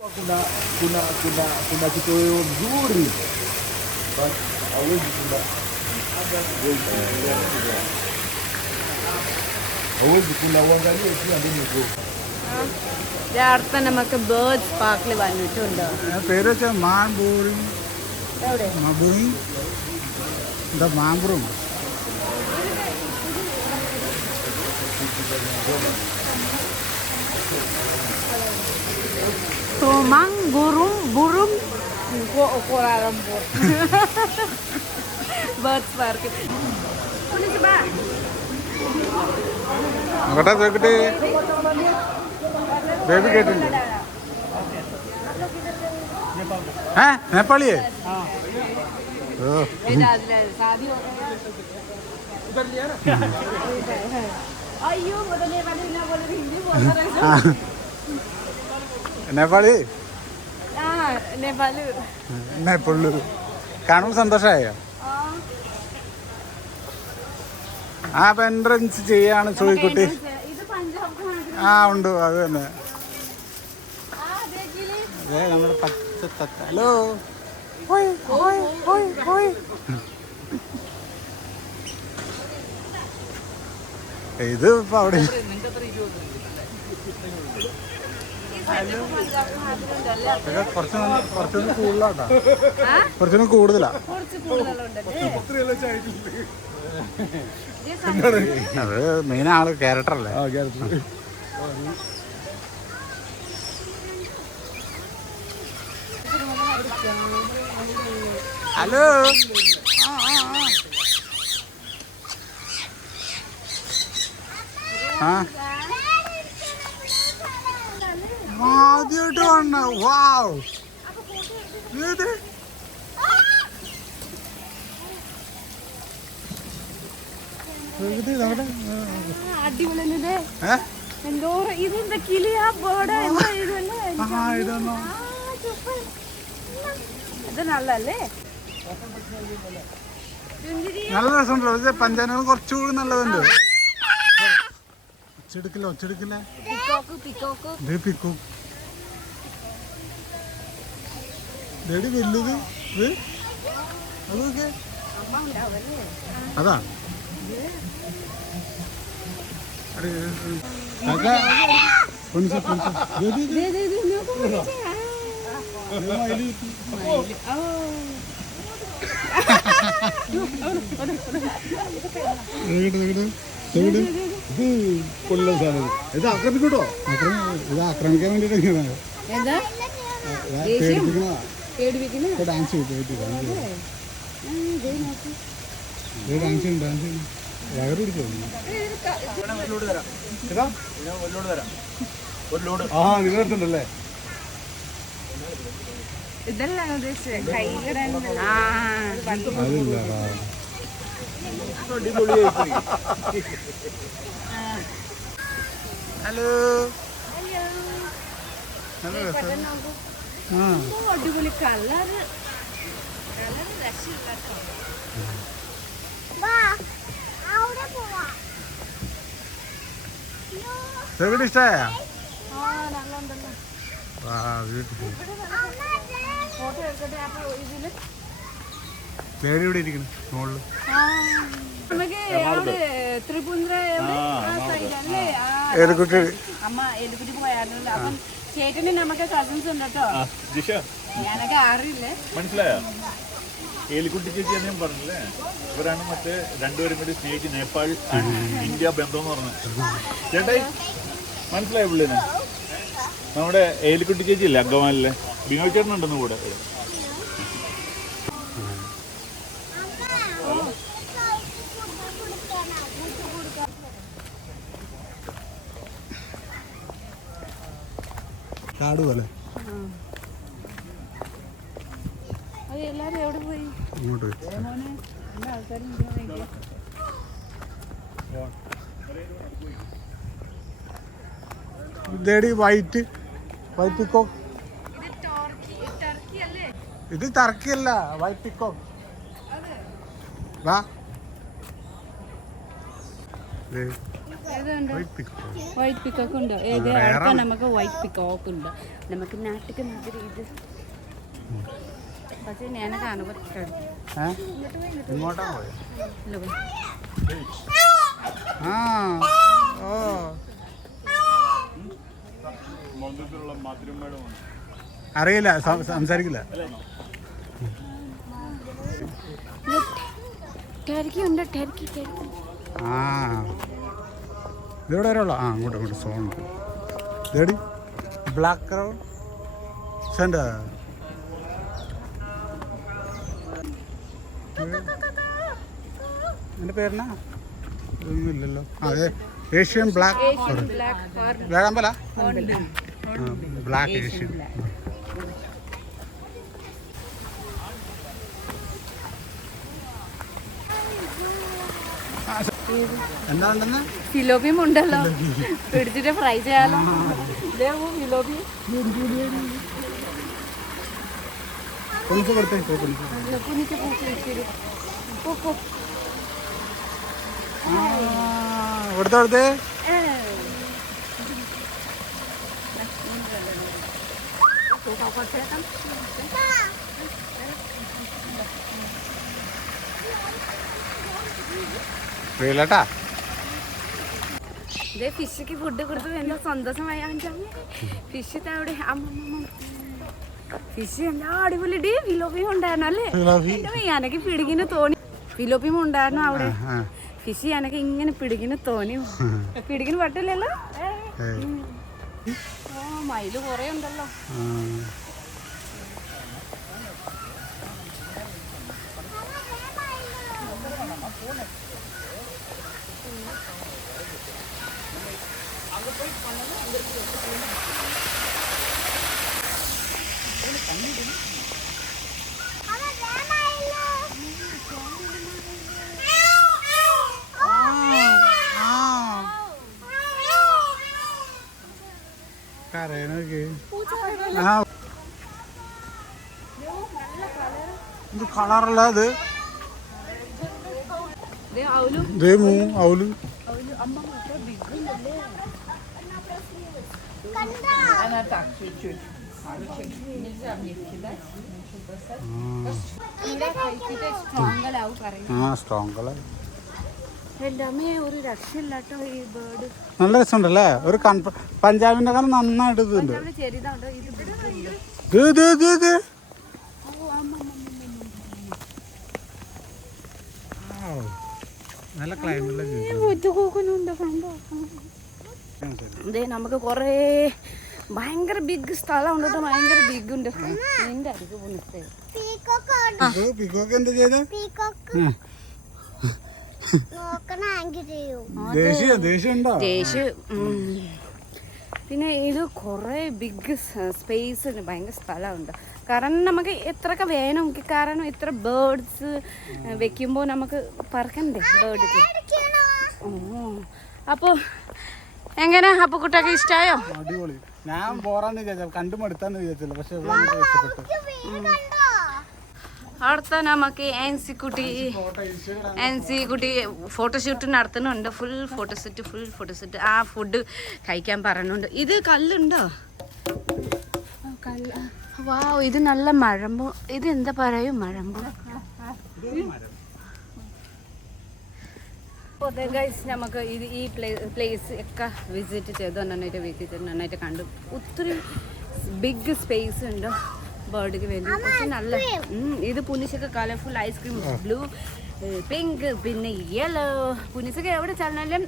kuna kuna kuna kuna kitoweo mzuri but hawezi kula hawezi kula uangalie pia ndani uko അടുത്ത നമുക്ക് birds പാർക്കിൽ വന്നിട്ടുണ്ട് പേര് വെച്ചാൽ മാമ്പൂറി എവിടെ മബൂറി എന്താ മാമ്പൂറും Tumang burung burung Kuala Lumpur birds park നോക്കട്ടെ നോക്കട്ടെ ബേബി കേട്ടില്ല ഏ നേപ്പാളിയേ അയ്യോ പറഞ്ഞ പോലെ ഹിന്ദി പോകുന്ന ആ. നേപ്പാളി? ആ നേപ്പാൾ. കാണുമ്പോൾ സന്തോഷമായോ? ആ. ആ അപ്പൊ എൻട്രൻസ് ചെയ്യാണ് ചോദിക്കുട്ടി. ഇത് പഞ്ചാബ് ആ ഉണ്ട്. അത് തന്നെ. അതെ നമ്മുടെ പച്ച തത്ത. ഹലോ. ഹോയ് ഹോയ് ഹോയ് ഹോയ്. ഇത് ഇപ്പൊ അവിടെ കുറച്ചൊന്ന് കൂടുതലാട്ടോ. കുറച്ചൊന്ന് കൂടുതലാ. അത് മെയിൻ ആൾ ക്യാരക്ടർ അല്ലേ? ആ ഹലോ ആ ആദ്യമായിട്ട് കാണണ വാവ് ഇത് ഇത് നമ്മുടെ അടിപൊളിയല്ലേ ഏ എന്തോ ഇതെന്താ കിളിയാ ബേർഡ് എന്താ ഇതല്ലേ ആ ഇതൊന്നോ ഇത് നല്ലല്ലേ നല്ല രസമുണ്ടല്ലോ പഞ്ചാനും കുറച്ചുകൂടി നല്ലതുണ്ട്. ഒച്ചെടുക്കില്ല ഒച്ചെടുക്കില്ല. Peacock peacock. ഇത് പിക്കും. ഇതേടി വലുത് ഇത് അതൊക്കെ അതാ. ഇങ്ങോട്ട്, ഇങ്ങോട്ട്. ഇങ്ങോട്ട്. ഇത് കൊല്ലം സാധനം. ഇത് ആക്രമിക്കട്ടോ? ഇത് ആക്രമിക്കാൻ പേടിപ്പിക്കുന്ന ഡാൻസ് ഡാൻസ് ചെയ്തു ഇത് ഡാൻസ് ചെയ്യും ഡാൻസ് ചെയ്യും. വയറ് പിടിച്ചോ? ഇതാ. ആ നിങ്ങൾ എടുത്തിട്ടുണ്ടല്ലേ ഇതല്ല ഉദ്ദേശിച്ചത്. കൈ അതില്ല. ഹലോ അടിപൊളി കളറ് കളറ് രക്ഷയില്ല ചെറുകിട്ട് ഇഷ്ടമായ ആ നല്ലുണ്ടല്ലോ ആ വീട്ടിൽ ഫോട്ടോ എടുക്കട്ടെ അപ്പൊ ഇതിൽ പേടി ഇവിടെ ഇരിക്കുന്നു മുകളിൽ ഏലക്കുട്ടി അമ്മ അപ്പം ചേട്ടന് നമുക്ക് കസിൻസ് ഉണ്ട് കേട്ടോ. ജിഷ. ഞാനൊക്കെ അറിയില്ലേ? മനസ്സിലായോ? ഏലിക്കുട്ടി ചേച്ചി ഞാൻ പറഞ്ഞില്ലേ? ഇവരാണ് മറ്റേ രണ്ടുപേരും കൂടി സ്നേഹിച്ച് നേപ്പാൾ ഇന്ത്യ ബന്ധം എന്ന് പറഞ്ഞത്. ചേട്ടായി മനസ്സിലായോ പുള്ളിനെ? നമ്മുടെ ഏലിക്കുട്ടി ചേച്ചി ഇല്ലേ അങ്കമാലിലെ? ബിനോയ് ചേട്ടനുണ്ടെന്ന് കൂടെ. കാട് പോലെ. ഇങ്ങോട്ട്. ഇതേടി വൈറ്റ് വൈറ്റ് പിക്കോ ഇത് ടർക്കിയല്ല വൈറ്റ് പിക്കോ വാ. വൈറ്റ് പിക്കോ വൈറ്റ് പിക്കോക്ക് ഉണ്ട്. ഏത് അടുത്ത നമുക്ക് വൈറ്റ് പിക്കോക്ക് ഉണ്ട്? നമുക്ക് നാട്ടിക്ക് മാതിരി ഇത്. പക്ഷേ ഞാൻ കാണുമ്പോൾ അറിയില്ല സംസാരിക്കില്ല. ടർക്കി ഉണ്ട് ടർക്കി ടർക്കി. ആ. ഇതിവിടെ വരെയുള്ള ആ അങ്ങോട്ട് അങ്ങോട്ട് സോൺ. ഇതേടി. ബ്ലാക്ക് കളർ സെന്റർ എന്റെ പേരെന്നാ? ഇല്ലല്ലോ അതെ ഏഷ്യൻ ബ്ലാക്ക് വേഗം ഹോർൺബിൽ ബ്ലാക്ക് ഏഷ്യൻ ഉണ്ടെന്ന് ഉണ്ടല്ലോ പിടിച്ചിട്ട് ഫ്രൈ ചെയ്യാലോ. കൊണിച്ച് കൊടുത്തേ. കൊടുത്തേ കൊടുത്തേ ഇതേ ഫിഷിക്ക് ഫുഡ് കൊടുത്ത് എന്താ സന്തോഷമായ ഫിഷ് അവിടെ. ഫിഷ് എല്ലാ അടിപൊളി. ഫിലോപ്പിയും ഉണ്ടായിരുന്നു അല്ലേ? ഞാനൊക്കെ പിടിക്കുന്ന പിടിക്കിന് തോന്നി. ഫിലോപ്പിയും ഉണ്ടായിരുന്നു അവിടെ. ഫിഷ് എനക്ക് ഇങ്ങനെ പിടിക്കുന്ന തോന്നി. പിടിക്കുന്ന പറ്റില്ലല്ലോ. ഓ മയിൽ കൊറേ ഉണ്ടല്ലോ ആ. കരയണൊക്കെ ആ ഇത് കളറല്ല അത് ദേ അവലും ഇതേ മൂ അവൽ സ്ട്രോങ്ങലാവും പറയും ആ സ്ട്രോങ് കളർ എന്റെ അമ്മയെ ഒരു രക്ഷയില്ലാട്ടോ ഈ ബേർഡ് നല്ല രസമുണ്ടല്ലേ? ഒരു കൺഫ പഞ്ചാബിന്റെ കാരണം നന്നായിട്ട് ഇതുണ്ട്. ഇത് ഇത് ഇത് ഇത് ഇത് ആവൂ. നല്ല ക്ലൈമറ്റ് നമുക്ക് കുറേ ഭയങ്കര ബിഗ് സ്ഥലം ഉണ്ട് ഭയങ്കര ബിഗ് ഉണ്ട്. നിന്റെ അരികെ പിന്നെ ഇത് കുറേ ബിഗ് സ്പേസ് ഉണ്ട് ഭയങ്കര സ്ഥലമുണ്ട്. കാരണം നമുക്ക് എത്രയൊക്കെ വേണം കാരണം ഇത്ര ബേർഡ്സ് വെക്കുമ്പോൾ നമുക്ക് പറക്കണ്ടേ ബേർഡ്സ് ഓ അപ്പോൾ എങ്ങനെ? അപ്പൊ കുട്ടിയൊക്കെ ഇഷ്ടായോ? അടിപൊളി. ഞാൻ പോറാന്ന് വിചാരിച്ചു. കണ്ടു മടുത്താന്ന് വിചാരിച്ചില്ല. പക്ഷെ അടുത്ത നമുക്ക് എൻസി കുട്ടി എൻസി കുട്ടി ഫോട്ടോഷൂട്ട് നടത്തുന്നുണ്ട്. ഫുൾ ഫോട്ടോഷൂട്ട് ഫുൾ ഫോട്ടോഷൂട്ട് ആ ഫുഡ് കഴിക്കാൻ പറയുന്നുണ്ട് ഇത് കല്ലുണ്ടോ? വാവ് ഇത് നല്ല മഴമ്പു ഇത് എന്താ പറയും മഴമ്പു? അതെ ഗൈസ് നമുക്ക് ഇത് ഈ പ്ലേസ് ഒക്കെ വിസിറ്റ് ചെയ്തു. നന്നായിട്ട് വിസിറ്റ് ചെയ്ത് നന്നായിട്ട് കണ്ടു. ഒത്തിരി ബിഗ് സ്പേസ് ഉണ്ട് ബേർഡിക്ക് വേണ്ടി. പക്ഷെ നല്ല ഇത് പുനിശക്ക് colourful ice cream blue pink പിന്നെ യെല്ലോ പുനിശക്ക് എവിടെ ചെന്നാലും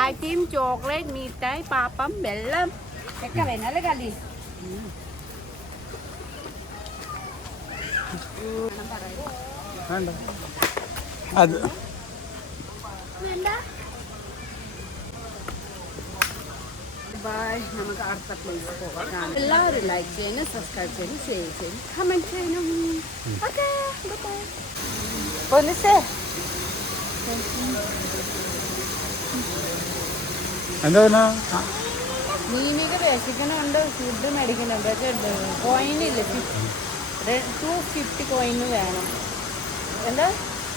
ആറ്റിയും ചോക്ലേറ്റ് മിഠായി പാപ്പം വെള്ളം ഒക്കെ വേണല്ലേ കളി വേണ്ട അത് ബൈ നമുക്ക് അടുത്ത പ്ലേസ് പോകാം എല്ലാവരും ലൈക്ക് ചെയ്യണം. സബ്സ്ക്രൈബ് ചെയ്യണം ഷെയർ ചെയ്യണം കമന്റ് ഓക്കെ പോലീസേ എന്താ മീനിക്ക് വിശക്കണുണ്ട് ഫുഡ് മേടിക്കുന്നുണ്ട് പോയിന്റ് കോയിനില്ല ടു ഫിഫ്റ്റി കോയിന് വേണം. എന്താ?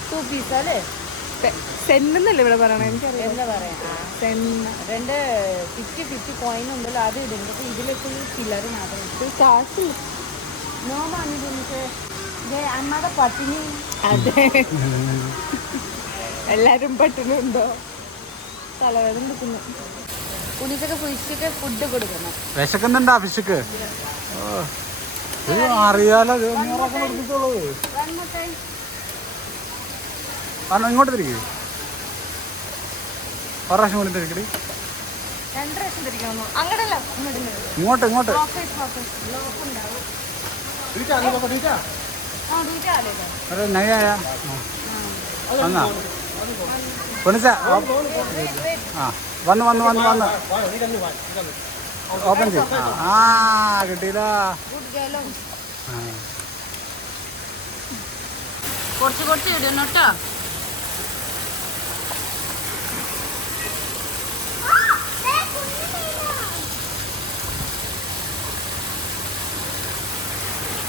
ടു പീസ് അല്ലേ? സെന്നല്ലേ ഇവിടെ പറയണേ? എനിക്കറിയാം എന്താ പറയാ? സെന്ന രണ്ട് ഫിഫ്റ്റി ഫിഫ്റ്റി കോയിൻ ഉണ്ടല്ലോ അത് ഇടും. പക്ഷെ ഇതിലേക്ക് ചില്ലർ മാത്രം കാശ് നോ മണി അമ്മയുടെ പട്ടിണി. അതെ. എല്ലാരും പട്ടിണി ഉണ്ടോ തലവേദന എടുക്കുന്നു. ഫിഷിക്ക് ഫുഡ് കൊടുക്കണം. വിശക്കുന്നുണ്ടാ ഫിഷക്ക് അറിയാലോ നൂറൊക്കെ കാരണം ഇങ്ങോട്ട് തിരിക്കും. ഒരു പ്രാവശ്യം കൂടി തിരിക്കടി ഇങ്ങോട്ട് ഇങ്ങോട്ട്. വന്നാ. പൊണിച്ച ആ. വന്ന് വന്ന് വന്ന് വന്ന്. ഓപ്പൺ ചെയ്യും. ആ ആ. കുറച്ച് കുറച്ച് ഇടുന്നു കേട്ടോ.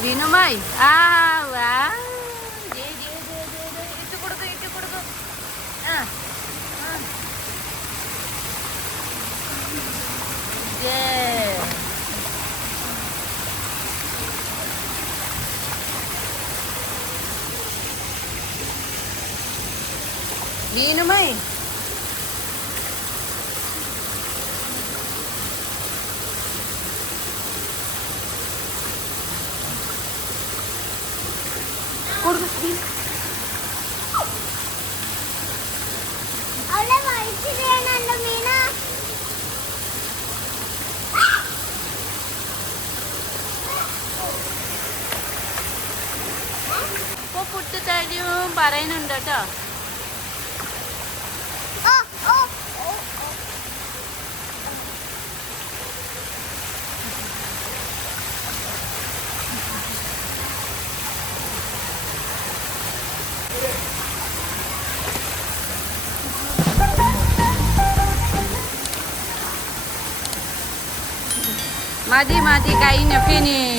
വിനുമായി. ആ വാ. ദേ, വീനുമായി കൊടുത്തു അവളെ വലിച്ചിടേണല്ലോ മീന ഇപ്പൊ പുട്ട് തരും പറയുന്നുണ്ട് കേട്ടോ Adik-adik kainnya finish.